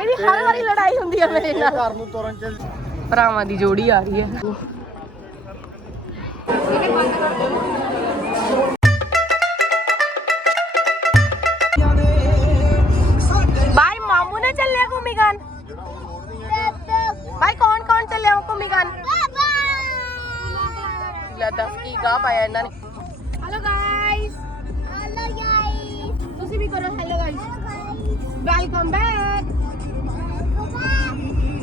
ਇਹਦੀ ਹਰ ਵਾਰੀ ਲੜਾਈ ਹੁੰਦੀ ਹੈ ਮੇਰੇ ਨਾਲ। ਘਰ ਨੂੰ ਤੁਰਨ ਚ ਭਰਾਵਾਂ ਦੀ ਜੋੜੀ ਆ ਰਹੀ ਹੈ। ਬਾਈ ਮਾਮੂ ਨੇ ਚੱਲਿਆ ਘੁੰਮੀਗਨ? ਬਾਈ ਕੌਣ ਕੌਣ ਚੱਲਿਆ ਘੁੰਮੀਗਨ? ਲੈ ਦੱਸ ਕੀ ਗਾ ਪਾਇਆ ਇਹਨਾਂ ਨੇ? ਹੈਲੋ ਗਾਇਸ ਤੁਸੀਂ ਵੀ ਕਰੋ hello guys welcome back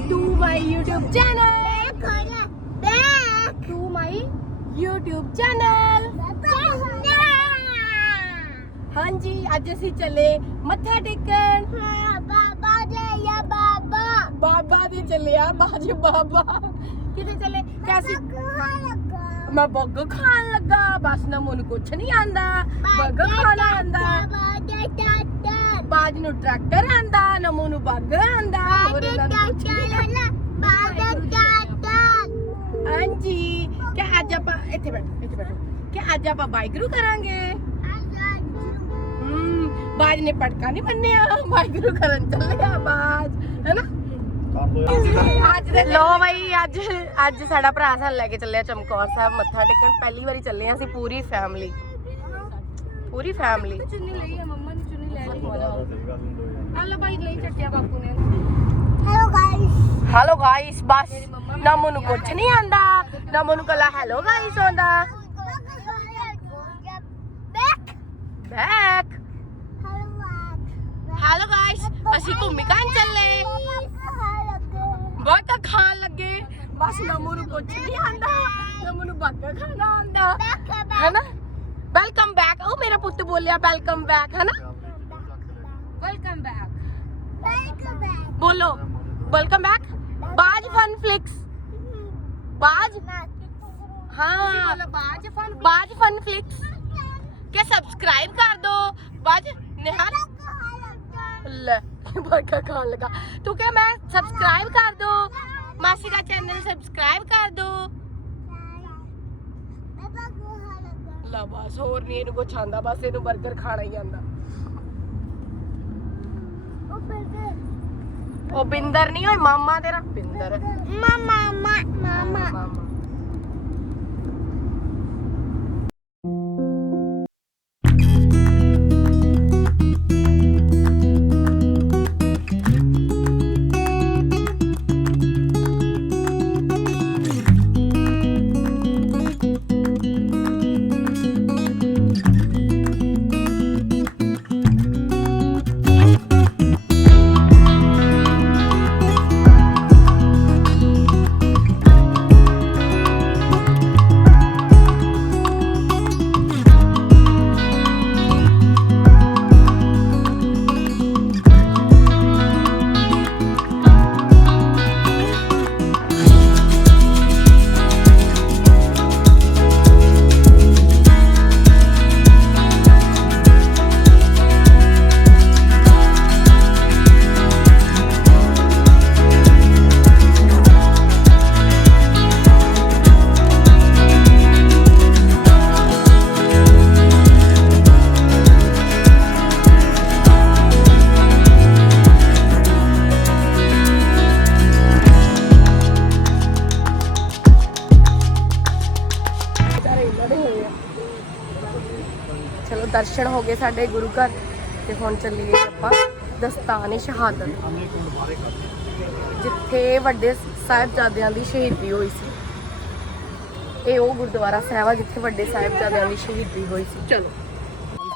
to my YouTube channel to my YouTube channel ਹਾਂਜੀ ਅੱਜ ਅਸੀਂ ਚੱਲੇ ਮੱਥਾ ਟੇਕਣ। ਬਾਬਾ ਦੇ ਚੱਲਿਆ ਬਾਜ ਬਾਬਾ। ਕਿਤੇ ਚੱਲੇ? ਤੇ ਅਸੀਂ ਮੈਂ ਬੱਗ ਖਾਣ ਲੱਗਾ ਬਸ ਨਾ ਮੈਨੂੰ ਕੁਛ ਨਹੀਂ ਆਂਦਾ। ਬੱਗ ਖਾਣਾ ਆਂਦਾ। ਬਾਜ ਨੂੰ ਟਰੈਕਟਰ ਆਂਦਾ ਨਾ ਮੈਨੂੰ ਬੱਗ ਆਂਦਾ ਹੋਰ ਇਹਨਾਂ ਨੂੰ ਕੁਛ ਨਹੀਂ। ਹਾਂਜੀ ਕਿ ਅੱਜ ਆਪਾਂ ਇੱਥੇ ਬੈਠੋ ਇੱਥੇ ਬੈਠੋ। ਕਿ ਅੱਜ ਆਪਾਂ ਬਾਈਕਰੂ ਕਰਾਂਗੇ। ਹਮ ਬਾਜ ਨੇ ਪਟਕਾ ਨਹੀਂ ਬੰਨਿਆ ਬਾਈਕਰੂ ਕਰਨ ਚੱਲਿਆ ਬਾਜ ਹੈਨਾ? ਅੱਜ ਦੇ ਲੋ ਬਈ ਅੱਜ ਅੱਜ ਸਾਡਾ ਭਰਾ ਸਾਨੂੰ ਲੈ ਕੇ ਚੱਲਿਆ ਚਮਕੌਰ ਸਾਹਿਬ ਮੱਥਾ ਟੇਕਣ। ਪਹਿਲੀ ਵਾਰੀ ਚੱਲੇ ਹਾਂ ਅਸੀਂ ਪੂਰੀ ਫੈਮਿਲੀ ਪੂਰੀ ਫੈਮਿਲੀ ਚੁੰਨੀ ਲਈ ਹੈ ਮੰਮਾ। ਹੈਲੋ ਗਾਇਸ ਬਸ ਨਾ ਮੈਨੂੰ ਕੁਛ ਨਹੀਂ ਆਂਦਾ ਨਾ ਮੈਨੂੰ ਕੱਲਾ ਹੈਲੋ ਗਾਇਸ ਆਉਂਦਾ ਬੈਕ ਹੈਲੋ ਗਾਇਸ ਅਸੀਂ ਘੁੰਮੀਕਣ ਚੱਲੇ ਬਹੁਤ ਖਾਣ ਲੱਗੇ ਬਸ ਨਾ ਮੈਨੂੰ ਕੁਛ ਨਹੀਂ ਆਂਦਾ ਨਾ ਮੈਨੂੰ ਬੱਗਾ ਖਾਣਾ ਆਂਦਾ ਹੈਨਾ ਵੈਲਕਮ ਬੈਕ ਉਹ ਮੇਰਾ ਪੁੱਤ ਬੋਲਿਆ ਵੈਲਕਮ ਬੈਕ ਹੈਨਾ ਵੈਲਕਮ ਬੈਕ ਬੋਲੋ ਵੈਲਕਮ ਬੈਕ ਬਾਜ ਫਨ ਫਲਿਕਸ ਬਾਜ ਹਾਂ ਬਾਜ ਫਨ ਬਾਜ ਫਨ ਫਲਿਕਸ ਕੇ ਸਬਸਕ੍ਰਾਈਬ ਕਰ ਦੋ ਬਾਜ ਨਿਹਾਲ ਲੈ ਬਰਕਾ ਖਾਣ ਲਗਾ ਤੂੰ ਕਹ ਮੈਂ ਸਬਸਕ੍ਰਾਈਬ ਕਰ ਦੋ ਮਾਸੀ ਦਾ ਚੈਨਲ ਸਬਸਕ੍ਰਾਈਬ ਕਰ ਦੋ ਲਾ ਬਸ ਹੋਰ ਨਹੀਂ ਇਹਨੂੰ ਕੁਛ ਆਂਦਾ ਬਸ ਇਹਨੂੰ 버ਗਰ ਖਾਣਾ ਹੀ ਆਂਦਾ ਉਹ ਬਿੰਦਰ ਨਹੀਂ ਓਏ ਮਾਮਾ ਤੇਰਾ ਬਿੰਦਰ। ਮਾਮਾ ਚਲੋ ਸਾਡੇ ਗੁਰੂ ਘਰ ਤੇ ਹੁਣ ਚੱਲੀਏ ਆਪਾਂ ਦਸਤਾਨੇ ਸ਼ਹਾਦਤ। ਜਿੱਥੇ ਵੱਡੇ ਸਾਹਿਬਜ਼ਾਦਿਆਂ ਦੀ ਸ਼ਹੀਦੀ ਹੋਈ ਸੀ। ਇਹ ਉਹ ਗੁਰਦੁਆਰਾ ਸਾਹਿਬ ਆ ਜਿੱਥੇ ਵੱਡੇ ਸਾਹਿਬਜ਼ਾਦਿਆਂ ਦੀ ਸ਼ਹੀਦੀ ਹੋਈ ਸੀ। ਚਲੋ।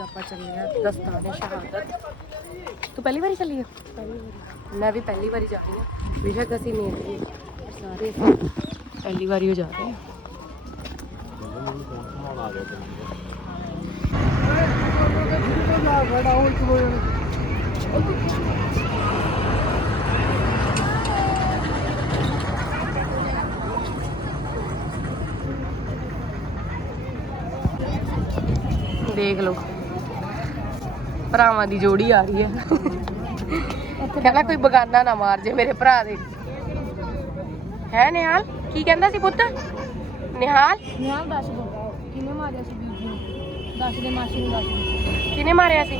ਆਪਾਂ ਚੱਲੇ ਆ ਦਸਤਾਨੇ ਸ਼ਹਾਦਤ। ਤੂੰ ਪਹਿਲੀ ਵਾਰੀ ਚੱਲੀ ਆ? ਪਹਿਲੀ ਵਾਰੀ। ਮੈਂ ਵੀ ਪਹਿਲੀ ਵਾਰੀ ਜਾ ਰਹੀ ਹਾਂ। ਬੇਸ਼ੱਕ ਅਸੀਂ ਨੇੜੇ ਹੀ ਹਾਂ, ਪਰ ਸਾਰੇ ਪਹਿਲੀ ਵਾਰੀ ਹੋ ਜਾ ਰਹੇ ਹਾਂ ਦੇਖ ਲਓ। ਭਰਾਵਾਂ ਦੀ ਜੋੜੀ ਆ ਰਹੀ ਹੈ। ਕਹਿੰਦਾ ਕੋਈ ਬਗਾਨਾ ਨਾ ਮਾਰ ਜੇ ਮੇਰੇ ਭਰਾ ਦੇ। ਹੈ ਨਿਹਾਲ? ਕੀ ਕਹਿੰਦਾ ਸੀ ਪੁੱਤ? ਨਿਹਾਲ? ਨਿਹਾਲ, ਦੱਸ ਦੋ। ਕਿਹਨੇ ਮਾਰਿਆ ਸੀ ਬੀਬੀ ਨੂੰ? ਦੱਸ ਦੇ ਮਾਸੀ ਨੂੰ ਦੱਸ ਦੇ। ਕਿਹਨੇ ਮਾਰਿਆ ਸੀ।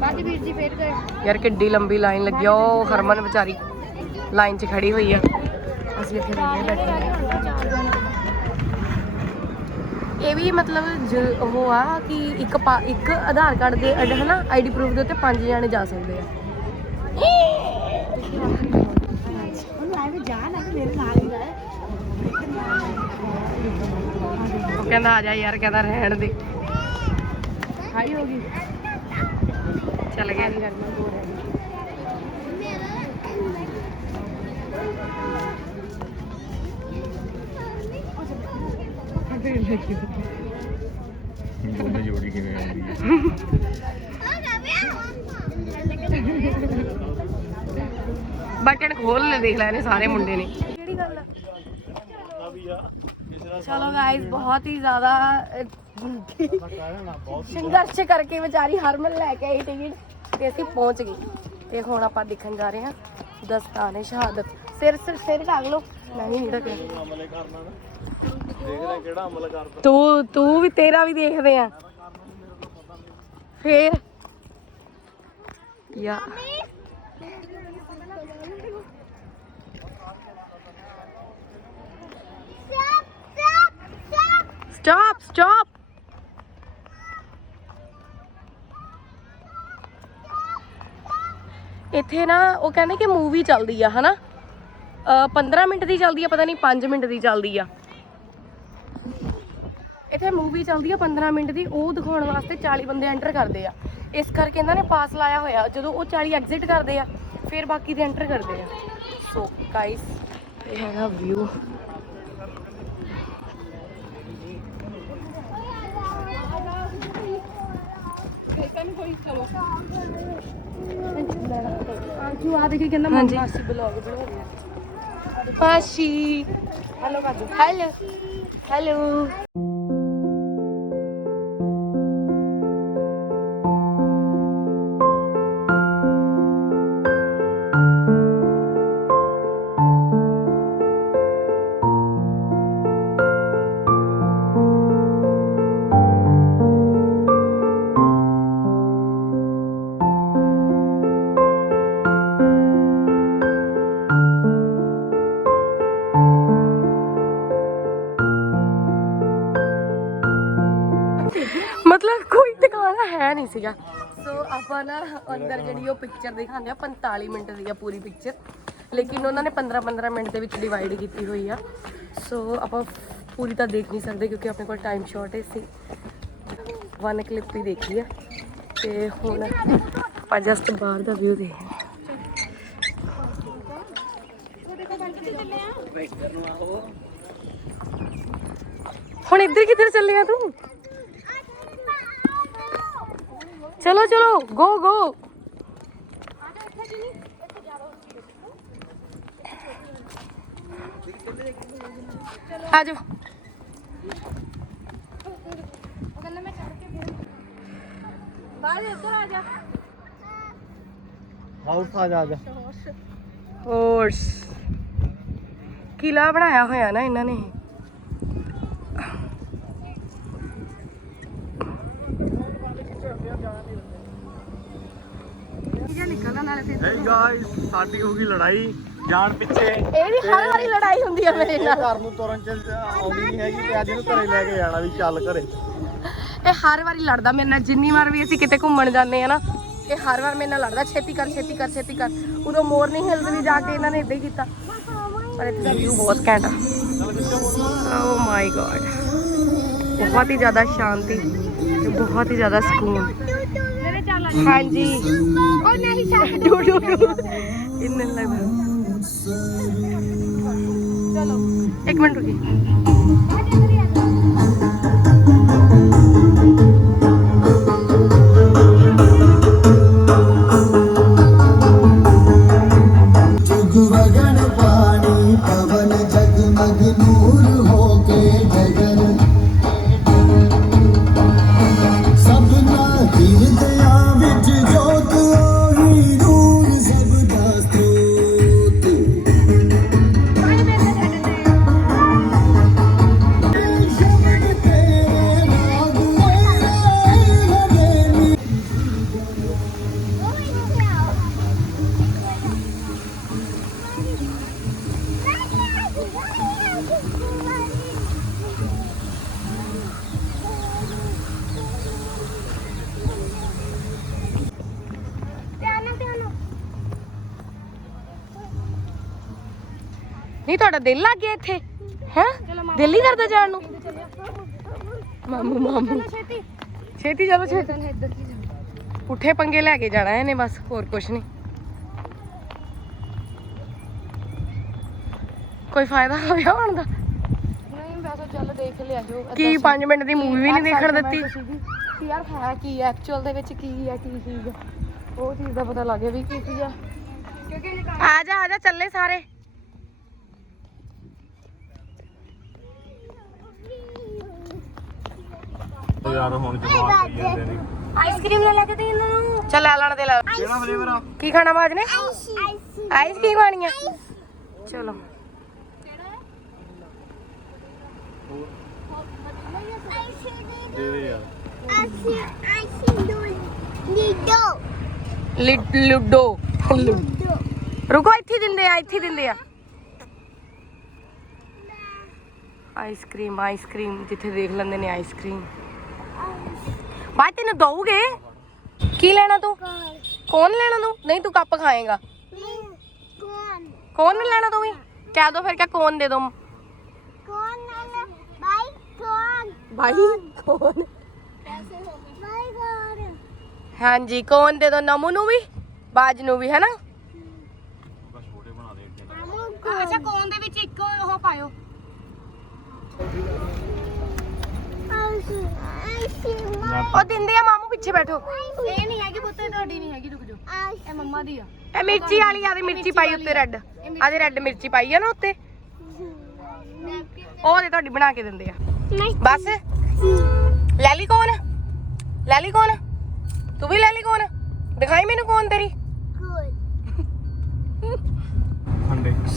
ਬਾਜ ਵੀਰ ਜੀ ਫੇਰ ਗਏ ਯਾਰ ਕਿੱਡੀ ਲੰਬੀ ਲਾਈਨ ਲੱਗੀ ਆ, ਉਹ ਹਰਮਨ ਵਿਚਾਰੀ ਲਾਈਨ 'ਚ ਖੜੀ ਹੋਈ ਆ। ਅਸੀਂ ਇੱਥੇ ਬੈਠੇ ਇਹ ਵੀ ਮਤਲਬ ਉਹ ਆ ਕਿ ਇੱਕ ਇੱਕ ਆਧਾਰ ਕਾਰਡ ਦੇ ਹਨਾ ਆਈਡੀ ਪ੍ਰੂਫ ਦੇ ਉੱਤੇ ਪੰਜ ਜਣੇ ਜਾ ਸਕਦੇ ਆ। ਕਹਿੰਦਾ ਆ ਜਾ ਯਾਰ ਕਹਿੰਦਾ ਰਹਿਣ ਦੇ। ਹਾਈ ਹੋ ਗਈ। ਚੱਲ ਗਿਆ। ਦੋਨੇ ਜੋੜੀ ਕਿਵੇਂ ਆਉਂਦੀ ਹੈ? ਬਟਨ ਖੋਲ ਲੈ ਦੇਖ ਲੈ ਇਹਨੇ ਸਾਰੇ ਮੁੰਡੇ ਨੇ। ਕਿਹੜੀ ਗੱਲ ਚਲੋ ਗਾਇਸ ਬਹੁਤ ਹੀ ਜ਼ਿਆਦਾ ਸੰਘਰਸ਼ ਕਰਕੇ ਵਿਚਾਰੀ ਹਰਮਨ ਲੈ ਕੇ ਆਈ ਟਿਕਟ ਤੇ ਅਸੀਂ ਪਹੁੰਚ ਗਏ। ਤੇ ਹੁਣ ਆਪਾਂ ਦੇਖਣ ਜਾ ਰਹੇ ਹਾਂ ਦਸਤਾਨੇ ਸ਼ਹਾਦਤ। ਸਿਰ ਸਿਰ ਸਿਰ ਢੱਕ ਲਓ ਮੈਂ ਵੀ ਨਹੀਂ ਢੱਕਿਆ ਦੇਖਦੇ ਕਿਹੜਾ ਅਮਲ ਕਰਦਾ। ਤੂੰ ਤੂੰ ਵੀ ਤੇਰਾ ਵੀ ਦੇਖਦੇ ਆ। ਫੇਰ। ਯਾ। ਸਟਾਪ ਸਟਾਪ ਇੱਥੇ ਨਾ ਉਹ ਕਹਿੰਦੇ ਕਿ ਮੂਵੀ ਚੱਲਦੀ ਆ, ਹਨਾ? 15 ਮਿੰਟ ਦੀ ਚੱਲਦੀ ਆ, ਪਤਾ ਨਹੀਂ 5 ਮਿੰਟ ਦੀ ਚੱਲਦੀ ਆ। ਇੱਥੇ ਮੂਵੀ ਚੱਲਦੀ ਆ 15 ਮਿੰਟ ਦੀ, ਉਹ ਦਿਖਾਉਣ ਵਾਸਤੇ 40 ਬੰਦੇ ਐਂਟਰ ਕਰਦੇ ਆ। ਇਸ ਕਰਕੇ ਇਹਨਾਂ ਨੇ ਪਾਸ ਲਾਇਆ ਹੋਇਆ, ਜਦੋਂ ਉਹ 40 ਐਗਜ਼ਿਟ ਕਰਦੇ ਆ, ਫਿਰ ਬਾਕੀ ਦੇ ਐਂਟਰ ਕਰਦੇ ਆ। ਸੋ ਗਾਇਸ ਇਹ ਹੈਗਾ ਵਿਊ ਆਜੂ ਆ ਦੇਖੀ ਕਹਿੰਦਾ ਹਾਂਜੀ। ਮੰਮਾ ਅਸੀਂ ਬਲੌਗ ਬਣਾ ਰਹੇ ਹਾਂ। ਪਾਸ਼ੀ। ਹੈਲੋ ਹੈਲੋ ਹੈਲੋ ਸੀਗਾ। ਸੋ ਆਪਾਂ ਨਾ ਅੰਦਰ ਜਿਹੜੀ ਉਹ ਪਿਕਚਰ ਦਿਖਾਉਂਦੇ ਆ 45 ਮਿੰਟ ਦੀ ਆ ਪੂਰੀ ਪਿਕਚਰ ਲੇਕਿਨ ਉਹਨਾਂ ਨੇ 15 15 ਮਿੰਟ ਦੇ ਵਿੱਚ ਡਿਵਾਈਡ ਕੀਤੀ ਹੋਈ ਆ। ਸੋ ਆਪਾਂ ਪੂਰੀ ਤਾਂ ਦੇਖ ਨਹੀਂ ਸਕਦੇ ਕਿਉਂਕਿ ਆਪਣੇ ਕੋਲ ਟਾਈਮ ਸ਼ਾਰਟੇਜ ਸੀ ਵਨ ਕਲਿੱਪ ਹੀ ਦੇਖੀ ਆ ਤੇ ਹੁਣ ਆਪਾਂ ਜਸਟ ਬਾਹਰ ਦਾ ਵਿਊ ਦੇਖ ਹੁਣ ਇੱਧਰ ਕਿੱਧਰ ਚੱਲੇ ਆ ਤੂੰ? ਚਲੋ ਚਲੋ ਗੋ ਗੋ ਆ ਜਾਓ ਹਾਊਸ ਆ ਜਾ ਆ ਜਾ ਹੋਰਸ ਕਿਲਾ ਬਣਾਇਆ ਹੋਇਆ ਨਹੀਂ ਗਾਇਸ ਸਾਡੀ ਹੋ ਗਈ ਲੜਾਈ ਜਾਣ ਪਿੱਛੇ। ਇਹ ਵੀ ਹਰ ਵਾਰੀ ਲੜਾਈ ਹੁੰਦੀ ਆ ਮੇਰੇ ਨਾਲ। ਘਰ ਨੂੰ ਤੁਰਨ ਚ ਆਉਂਦੀ ਨਹੀਂ ਹੈਗੀ ਤੇ ਅੱਜ ਇਹਨੂੰ ਘਰੇ ਲੈ ਕੇ ਜਾਣਾ ਵੀ ਚੱਲ ਘਰੇ। ਇਹ ਹਰ ਵਾਰੀ ਲੜਦਾ ਮੇਰੇ ਨਾਲ ਜਿੰਨੀ ਵਾਰ ਵੀ ਅਸੀਂ ਕਿਤੇ ਘੁੰਮਣ ਜਾਂਦੇ ਆ ਨਾ ਇਹ ਹਰ ਵਾਰ ਮੇਰੇ ਨਾਲ ਲੜਦਾ ਛੇਤੀ ਕਰ ਛੇਤੀ ਕਰ ਛੇਤੀ ਕਰ। ਉਦੋਂ ਮੋਰਨਿੰਗ ਹਿਲਸ ਵੀ ਜਾ ਕੇ ਇਹਨਾਂ ਨੇ ਇਦਾਂ ਹੀ ਕੀਤਾ। ਪਰ ਇੱਥੇ ਦਾ ਵਿਊ ਬਹੁਤ ਘੈਂਟ ਆ। ਓ ਮਾਈ ਗॉड ਬਹੁਤ ਹੀ ਜ਼ਿਆਦਾ ਸ਼ਾਂਤੀ ਤੇ ਬਹੁਤ ਹੀ ਜ਼ਿਆਦਾ ਸਕੂਨ। ਹਾਂਜੀ। ਉਹ ਨਹੀਂ ਚੱਲ ਡੂ ਡੂ ਡੂ ਇੰਨੇ ਲੱਗਦਾ ਚਲੋ। ਇੱਕ ਮਿੰਟ ਰੁਕੀ। ਤੁਹਾਡਾ ਦਿਲ ਲੱਗ ਗਿਆ ਇੱਥੇ? ਹੈ? ਦਿਲ ਨਹੀਂ ਕਰਦਾ ਜਾਣ ਨੂੰ? ਮਾਮੂ ਮਾਮੂ। ਛੇਤੀ। ਛੇਤੀ ਚਲੋ ਛੇਤੀ। ਪੁੱਠੇ ਪੰਗੇ ਲੈ ਕੇ ਜਾਣਾ ਇਹਨੇ ਬਸ ਹੋਰ ਕੁਛ ਨਹੀਂ। ਕੋਈ ਫਾਇਦਾ ਹੋਇਆ ਹੁਣ ਦਾ। ਨਹੀਂ ਵੈਸੇ ਚੱਲ ਦੇਖ ਲਿਆ ਜੋ ਕੀ 5 ਮਿੰਟ ਦੀ ਮੂਵੀ ਵੀ ਨਹੀਂ ਦੇਖਣ ਦਿੱਤੀ? ਕਿ ਯਾਰ ਹੈ ਕੀ ਐਕਚੁਅਲ ਦੇ ਵਿੱਚ ਕੀ ਹੈ ਕੀ ਚੀਜ਼। ਉਹ ਚੀਜ਼ ਦਾ ਪਤਾ ਲੱਗ ਗਿਆ ਵੀ ਕੀ ਚੀਜ਼ ਆ ਕਿਉਂਕਿ ਆ ਜਾ ਆ ਜਾ ਚੱਲੇ ਸਾਰੇ। ਯਾਰ ਹੁਣ ਜਵਾਬ ਕੀ ਦਿੰਦੇ ਨੇ ਆਈਸਕ੍ਰੀਮ ਲੈ ਲੈ ਕੇ ਦੇ ਇਹਨਾਂ ਨੂੰ। ਚੱਲ ਆ ਲੈਣ ਦੇ ਲੈ। ਕਿਹੜਾ ਫਲੇਵਰ ਆ? ਕੀ ਖਾਣਾ ਬਾਜ ਨੇ? ਆਈਸ ਕੀ ਖਾਣੀ ਆ? ਚਲੋ। ਦੇ ਦੇ ਯਾਰ। ਲਿ- ਲੁੱਡੋ। ਰੁਕੋ ਇੱਥੇ ਹੀ ਦਿੰਦੇ ਆ ਇੱਥੇ ਹੀ ਦਿੰਦੇ ਆ। ਆਈਸਕ੍ਰੀਮ ਆਈਸਕ੍ਰੀਮ ਜਿੱਥੇ ਦੇਖ ਲੈਂਦੇ ਨੇ ਆਈਸਕ੍ਰੀਮ ਬਾਈ ਤੈਨੂੰ ਦਊਗੇ? ਕੀ ਲੈਣਾ ਤੂੰ? ਕੌਣ ਲੈਣਾ ਤੂੰ? ਨਹੀਂ ਤੂੰ ਕੱਪ ਖਾਏਗਾ। ਕੌਣ ਨੇ ਲੈਣਾ ਤੂੰ ਵੀ? ਕਹਿ ਦੋ ਫਿਰ ਕਿਆ ਕੌਣ ਦੇ ਦੋ। ਭਾਈ ਕੌਣ? ਹਾਂਜੀ ਕੌਣ ਦੇ ਦੋ? ਨਮੂ ਨੂੰ ਵੀ? ਬਾਜ ਨੂੰ ਵੀ ਹੈ ਨਾ ਬਸ ਛੋਟੇ ਬਣਾ ਦੇ ਇੱਥੇ ਅੱਛਾ ਕੌਣ ਦੇ ਵਿੱਚ ਇੱਕ ਉਹ ਪਾਇਓ। ਉਹ ਦਿੰਦੇ ਆ ਮਾਮੂ ਪਿੱਛੇ ਬੈਠੋ। ਇਹ ਨਹੀਂ ਹੈਗੀ ਪੁੱਤ ਇਹ ਤੁਹਾਡੀ ਨਹੀਂ ਹੈਗੀ ਰੁਕ ਜਾਓ। ਇਹ ਮੰਮਾ ਦੀ ਆ। ਇਹ ਮਿਰਚੀ ਵਾਲੀ ਆਦੇ ਮਿਰਚੀ ਪਾਈ ਉੱਤੇ ਰੈੱਡ ਆਦੇ ਰੈੱਡ ਮਿਰਚੀ ਪਾਈ ਆ ਨਾ ਉੱਤੇ। ਉਹ ਦੇ ਤੁਹਾਡੀ ਬਣਾ ਕੇ ਦਿੰਦੇ ਆ। ਬਸ। ਲੈ ਲਈ ਕੌਣ? ਲੈ ਲਈ ਕੌਣ? ਤੂੰ ਵੀ ਲੈ ਲਈ ਕੌਣ? ਦਿਖਾਈ ਮੈਨੂੰ ਕੌਣ ਤੇਰੀ?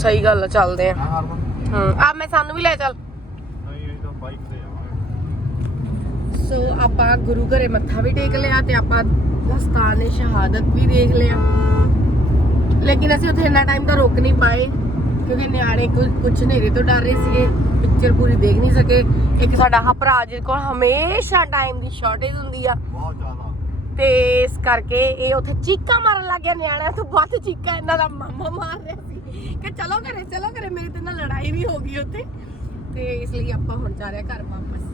ਸਹੀ ਗੱਲ ਆ ਚੱਲਦੇ ਆ। ਆ ਹੂੰ ਆ ਮੈਂ ਸਾਨੂੰ ਵੀ ਲੈ ਚੱਲ। ਨਹੀਂ ਇਹ ਤਾਂ ਬਾਈਕ ਸੋ ਆਪਾਂ ਗੁਰੂ ਘਰੇ ਮੱਥਾ ਵੀ ਟੇਕ ਲਿਆ ਤੇ ਆਪਾਂ ਦਸਤਾਨੇ ਸ਼ਹਾਦਤ ਵੀ ਦੇਖ ਲਿਆ। ਲੇਕਿਨ ਅਸੀਂ ਉੱਥੇ ਇੰਨਾ ਟਾਈਮ ਤਾਂ ਰੁਕ ਨਹੀਂ ਪਾਏ ਕਿਉਂਕਿ ਨਿਆਣੇ ਕੁਝ ਹਨੇਰੇ ਤੋਂ ਡਰ ਰਹੇ ਸੀਗੇ ਪਿਕਚਰ ਪੂਰੀ ਦੇਖ ਨਹੀਂ ਸਕੇ। ਇੱਕ ਸਾਡਾ ਆਹ ਭਰਾ ਜਿਹਦੇ ਕੋਲ ਹਮੇਸ਼ਾ ਟਾਈਮ ਦੀ ਸ਼ਾਰਟੇਜ ਹੁੰਦੀ ਆ। ਬਹੁਤ ਜ਼ਿਆਦਾ। ਤੇ ਇਸ ਕਰਕੇ ਇਹ ਉੱਥੇ ਚੀਕਾਂ ਮਾਰਨ ਲੱਗ ਗਿਆ ਨਿਆਣਿਆਂ ਤੋਂ ਵੱਧ ਚੀਕਾਂ ਇਹਨਾਂ ਦਾ ਮਾਮਾ ਮਾਰ ਰਿਹਾ ਸੀ। ਕਿ ਚਲੋ ਘਰੇ ਚਲੋ ਘਰੇ ਮੇਰੀ ਤੇ ਨਾਲ ਲੜਾਈ ਵੀ ਹੋ ਗਈ ਉੱਥੇ। ਤੇ ਇਸ ਲਈ ਆਪਾਂ ਹੁਣ ਜਾ ਰਹੇ ਹਾਂ ਘਰ ਵਾਪਸ।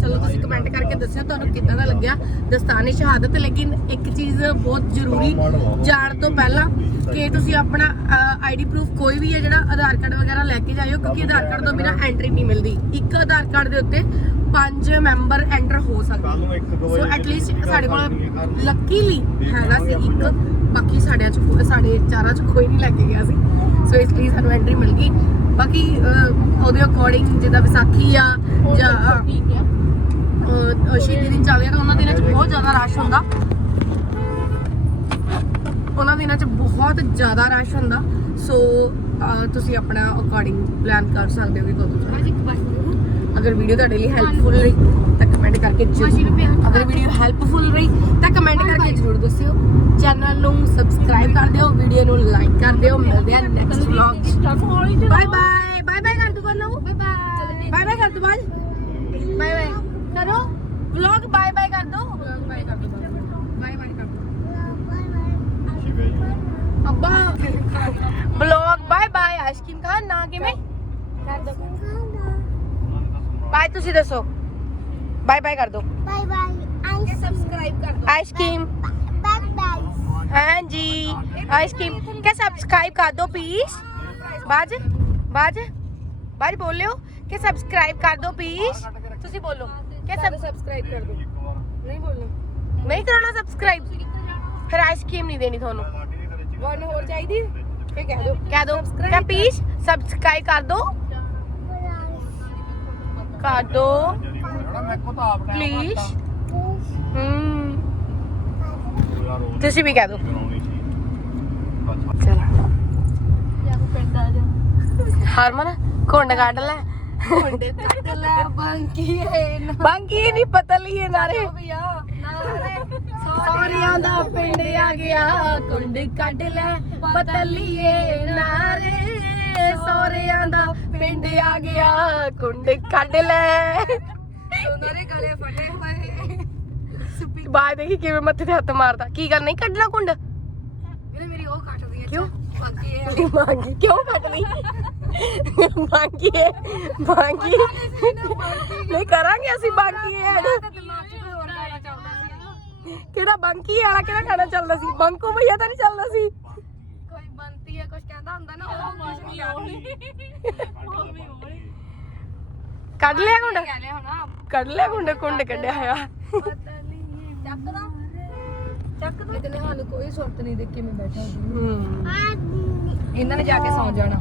ਚਲੋ ਤੁਸੀਂ ਕਮੈਂਟ ਕਰਕੇ ਦੱਸਿਓ ਤੁਹਾਨੂੰ ਕਿੱਦਾਂ ਦਾ ਲੱਗਿਆ। ਦਸਤਾਨੇ ਸ਼ਹਾਦਤ, ਲੇਕਿਨ ਇੱਕ ਚੀਜ਼ ਬਹੁਤ ਜ਼ਰੂਰੀ, ਜਾਣ ਤੋਂ ਪਹਿਲਾਂ ਕਿ ਤੁਸੀਂ ਆਪਣਾ ਆਈਡੀ ਪ੍ਰੂਫ ਕੋਈ ਵੀ ਹੈ ਜਿਹੜਾ ਆਧਾਰ ਕਾਰਡ ਵਗੈਰਾ ਲੈ ਕੇ ਜਾਇਓ, ਕਿਉਂਕਿ ਆਧਾਰ ਕਾਰਡ ਤੋਂ ਬਿਨਾ ਐਂਟਰੀ ਨਹੀਂ ਮਿਲਦੀ। ਇੱਕ ਆਧਾਰ ਕਾਰਡ ਦੇ ਉੱਤੇ ਪੰਜ ਮੈਂਬਰ ਐਂਟਰ ਹੋ ਸਕਦੇ ਸੋ ਵਜੇ ਐਟਲੀਸਟ ਸਾਡੇ ਕੋਲ ਲੱਕੀਲੀ ਹੈਗਾ ਸੀ ਇੱਕ, ਬਾਕੀ ਸਾਡਿਆਂ ਚ ਸਾਡੇ ਚਾਰਾਂ ਚ ਕੋਈ ਨਹੀਂ ਲੈ ਕੇ ਗਿਆ ਸੀ। ਸੋ ਇਸ ਲਈ ਸਾਨੂੰ ਐਂਟਰੀ ਮਿਲ ਗਈ। ਬਾਕੀ ਉਹਦੇ ਅਕੋਰਡਿੰਗ ਜਿੱਦਾਂ ਵਿਸਾਖੀ ਆ ਜਾਂ ਸ਼ਹੀਦੀ ਦਿਨ ਚੱਲ ਰਿਹਾ ਤਾਂ ਉਹਨਾਂ ਦਿਨਾਂ 'ਚ ਬਹੁਤ ਜ਼ਿਆਦਾ ਰਸ਼ ਹੁੰਦਾ। ਉਹਨਾਂ ਦਿਨਾਂ 'ਚ ਬਹੁਤ ਜ਼ਿਆਦਾ ਰਸ਼ ਹੁੰਦਾ। ਸੋ ਤੁਸੀਂ ਆਪਣਾ ਅਕੋਰਡਿੰਗ ਪਲਾਨ ਕਰ ਸਕਦੇ ਹੋ ਕਿ ਕਦੋਂ ਜਾਣਾ ਅਗਰ ਵੀਡੀਓ ਤੁਹਾਡੇ ਲਈ ਹੈਲਪਫੁਲ ਰਹੀ ਤਾਂ ਕਮੈਂਟ ਕਰਕੇ ਜ਼ਰੂਰ ਅਗਰ ਵੀਡੀਓ ਹੈਲਪਫੁਲ ਰਹੀ ਤਾਂ ਕਮੈਂਟ ਕਰਕੇ ਜ਼ਰੂਰ ਦੱਸਿਓ। ਚੈਨਲ ਨੂੰ ਸਬਸਕ੍ਰਾਈਬ ਕਰ ਦਿਓ ਵੀਡੀਓ ਨੂੰ ਲਾਈਕ ਕਰ ਦਿਓ। ਮਿਲਦੇ ਆ next vlog bye bye bye bye कर दो बनू बाय बाय बाय बाय कर दो बाय बाय बाय करो व्लॉग बाय बाय कर दो व्लॉग बाय कर दो बाय बाय कर दो अब्बा ब्लॉग बाय बाय आइसक्रीम खा ना आगे में. कर दो बाय तुसी दसो बाय बाय कर दो. बाय बाय सब्सक्राइब कर दो आइसक्रीम हाँ जी. आइसक्रीम क्या सब्सक्राइब कर दो प्लीज़ ਬਾਜ ਬਾਜ ਬਾਜ ਬੋਲਿਓ ਕਿ ਸਬਸਕ੍ਰਾਈਬ ਕਰ ਦਿਓ ਪਲੀਜ਼ ਤੁਸੀਂ ਬੋਲੋ। ਕਿ ਸਭ ਸਬਸਕ੍ਰਾਈਬ ਕਰ ਦਿਓ ਨਹੀਂ ਬੋਲਣਾ। ਨਹੀਂ ਕਰਾਉਣਾ ਸਬਸਕ੍ਰਾਈਬ ਫਿਰ ਆਈਸਕ੍ਰੀਮ ਨਹੀਂ ਦੇਣੀ ਤੁਹਾਨੂੰ। ਵਨ ਹੋਰ ਚਾਹੀਦੀ? ਫੇ ਕਹਿ ਦਿਓ ਕਹਿ ਦਿਓ ਕਿ ਪਲੀਜ਼ ਸਬਸਕ੍ਰਾਈਬ ਕਰ ਦਿਓ ਕਰ ਦਿਓ ਪਲੀਜ਼ ਹੂੰ। ਤੁਸੀਂ ਵੀ ਕਹਿ ਦਿਓ ਚਲੋ। ਹਰਮਨ ਕੁੰਡ ਕੱਢ ਲੈ। ਮੁੰਡੇ ਕੱਟ ਲੈ ਬੰਕੀ ਹੈ ਨਾ ਬਾਂਕੀ ਨਹੀਂ ਪਤਲੀ ਹੈ ਨਾਰੇ। ਭਈਆ ਨਾਰੇ। ਸੋਹਰਿਆਂ ਦਾ ਪਿੰਡ ਆ ਗਿਆ ਕੁੰਡ ਕੱਢ ਲੈ ਪਤਲੀਏ ਨਾਰੇ। ਸੋਹਰਿਆਂ ਦਾ ਪਿੰਡ ਆ ਗਿਆ ਕੁੰਡ ਕੱਢ ਲੈ। ਦੋਨਾਂ ਦੇ ਗਲੇ ਫਟੇ ਹੋਏ। ਬਾਅਦ ਦੇਖੀ ਕਿਵੇਂ ਮੱਥੇ ਤੇ ਹੱਥ ਮਾਰਦਾ। ਕੀ ਗੱਲ ਨਹੀਂ ਕੱਢਣਾ ਕੁੰਡ ਇਹਨੇ ਮੇਰੀ ਉਹ ਕੱਟਦੀ ਹੈ ਕਿਉਂ? ਬਾਕੀ ਇਹ ਮੰਗੀ ਕਿਉਂ ਕੱਟਣੀ ਬਾਂਕੀਏ ਬਾਂਕੀ ਨਹੀਂ ਕਰਾਂਗੇ ਅਸੀਂ ਬਾਂਕੀਏ ਕਿਹੜਾ ਬੰਕੀ ਵਾਲਾ ਕਿਹੜਾ ਖਾਣਾ ਚੱਲਦਾ ਸੀ? ਬੰਕੂ ਭਈਆ ਤਾਂ ਨਹੀਂ ਚੱਲਦਾ ਸੀ? ਕੋਈ ਬੰਤੀ ਹੈ ਕੁਝ ਕਹਿੰਦਾ ਹੁੰਦਾ ਨਾ ਉਹ ਕੁਝ ਨਹੀਂ ਕੱਢ ਲਿਆ ਹੁਣ। ਕੱਢ ਲਿਆ ਕੁੰਡ ਕੁੰਡ ਕੱਢਿਆ ਹੋਇਆ। ਚੱਕਦਾ ਚੱਕਦਾ ਇਤਨੇ ਸਾਨੂੰ ਕੋਈ ਸੁਰਤ ਨਹੀਂ ਦੇਖ ਕੇ ਮੈਂ ਬੈਠਾ ਹੂੰ। ਇਹਨਾਂ ਨੇ ਜਾ ਕੇ ਸੌਂ ਜਾਣਾ।